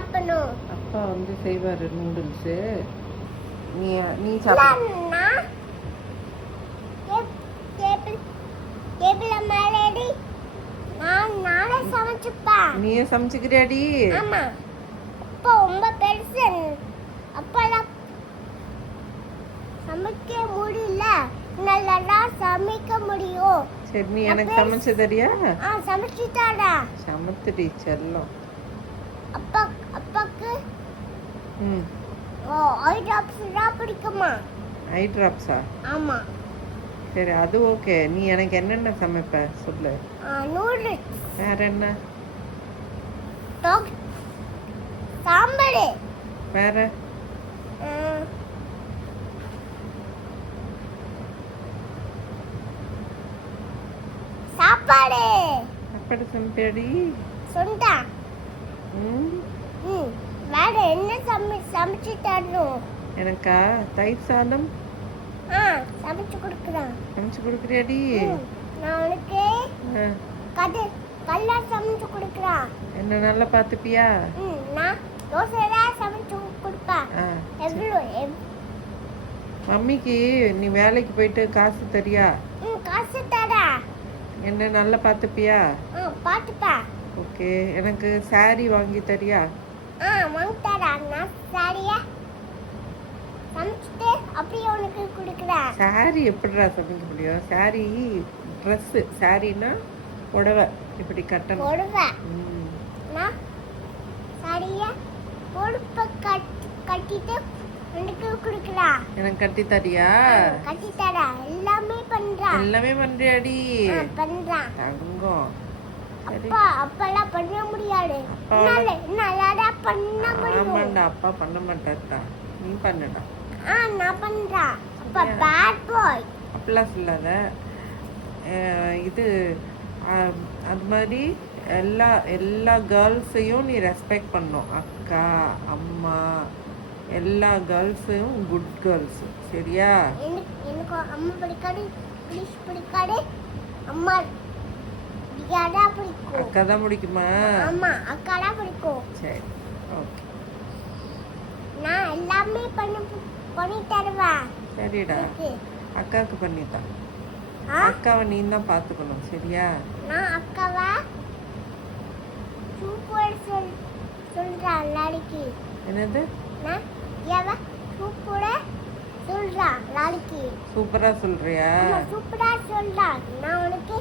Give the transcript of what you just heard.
சாப்பிடணும். அப்பா வந்து செய்வாரு நூடுல்ஸ். நீ நீ சாப்பிடு. டேபிள் மேலடி நானே சமைச்சுப்பேன். நீயே சமைச்சுக்கிறியாடி? ஆமா. அப்பா ரொம்ப பெருசு. அப்பெல்லாம் சமைக்க முடியல. நல்லா சமைக்க முடியும். சரி, நீ எனக்கு சமைச்சு தரியா? சமைச்சு தாடா. சமைத்துடி செல்லம். அப்பாக்கு ம் ஐ டிராப்ஸ் தான் பிடிக்குமா? ஐ டிராப்ஸா? ஆமா. சரி, அது ஓகே. நீ எனக்கு என்னென்ன சமைப்ப சொல்லு. நூடுல்ஸ். வேற என்ன? சாம்பார். வேற? சாப்பாடு. சாப்பாடு சமைப்பியாடி? சொண்டா. வேற என்ன சமைச்சு தரணும்? எனக்கா? தயிர் சாதம் சமைச்சு கொடுக்குறேன். சமைச்சு கொடுக்குறியாடி? நான் உனக்கு கல்ல சமைச்சு கொடுக்குறேன். என்ன நல்லா பார்த்துப்பியா? நான் தோசைலாம் சமைச்சு கொடுப்பேன். மம்மிக்கு நீ வேலைக்கு போயிட்டு காசு தரியா? காசு தரா. என்ன நல்லா பார்த்துப்பியா? பார்த்துப்பா. ஓகே. எனக்கு சாரி வாங்கி தரியா? வாங்கி தரா. நான் சாரியா சமைச்சிட்டு அப்படியே உனக்கு கொடுக்குறேன். சாரி எப்படிடா சமைக்க முடியும்? Sorry dress. சாரின்னா புடவை இப்படி கட்டணும். புடவை. நான் சாரியா பொறுப்பை கட்டிட்டு உனக்கு கொடுக்குறேன். எனக்கு கட்டி தரியா? கட்டி தரா. எல்லாமே பண்றா. எல்லாமே பண்றியாடி? பண்றான். தங்கம். அப்பெல்லாம் பண்ண முடியாது. நல்லா பண்ண முடியும். ஆமாண்டா, அப்பா பண்ண மாட்டாருடா. நீ பண்ணுடா. நான் பண்றேன். அப்பா பேட் பாய். அப்படிலாம் சொல்லாத. இது அது மாதிரி எல்லா கேர்ள்ஸையும் நீ ரெஸ்பெக்ட் பண்ணும். அக்கா, அம்மா, எல்லா கேர்ள்ஸையும் குட் கேர்ள்ஸ். சரியா? எனக்கு அம்மா பிடிக்காது, ப்ளீஸ் பிடிக்காது. அம்மா பிடிக்கும். அக்கா தான் பிடிக்குமா? ஆமா, அக்கா தான் பிடிக்கும். சரி, ஓகே. நான் எல்லாமே பண்ணி தருவேன். சரிடா, அக்காவுக்கு பண்ணித்தான். அக்காவை நீ தான் பார்த்துக்கணும். சரியா? நான் அக்காவா சூப்பர் சொல்றேன் நாளைக்கு. என்னது? நான் ஏவா சூப்பரா சொல்றேன் நாளைக்கு. சூப்பரா சொல்றியா? சூப்பரா சொல்றேன். நான் உனக்கு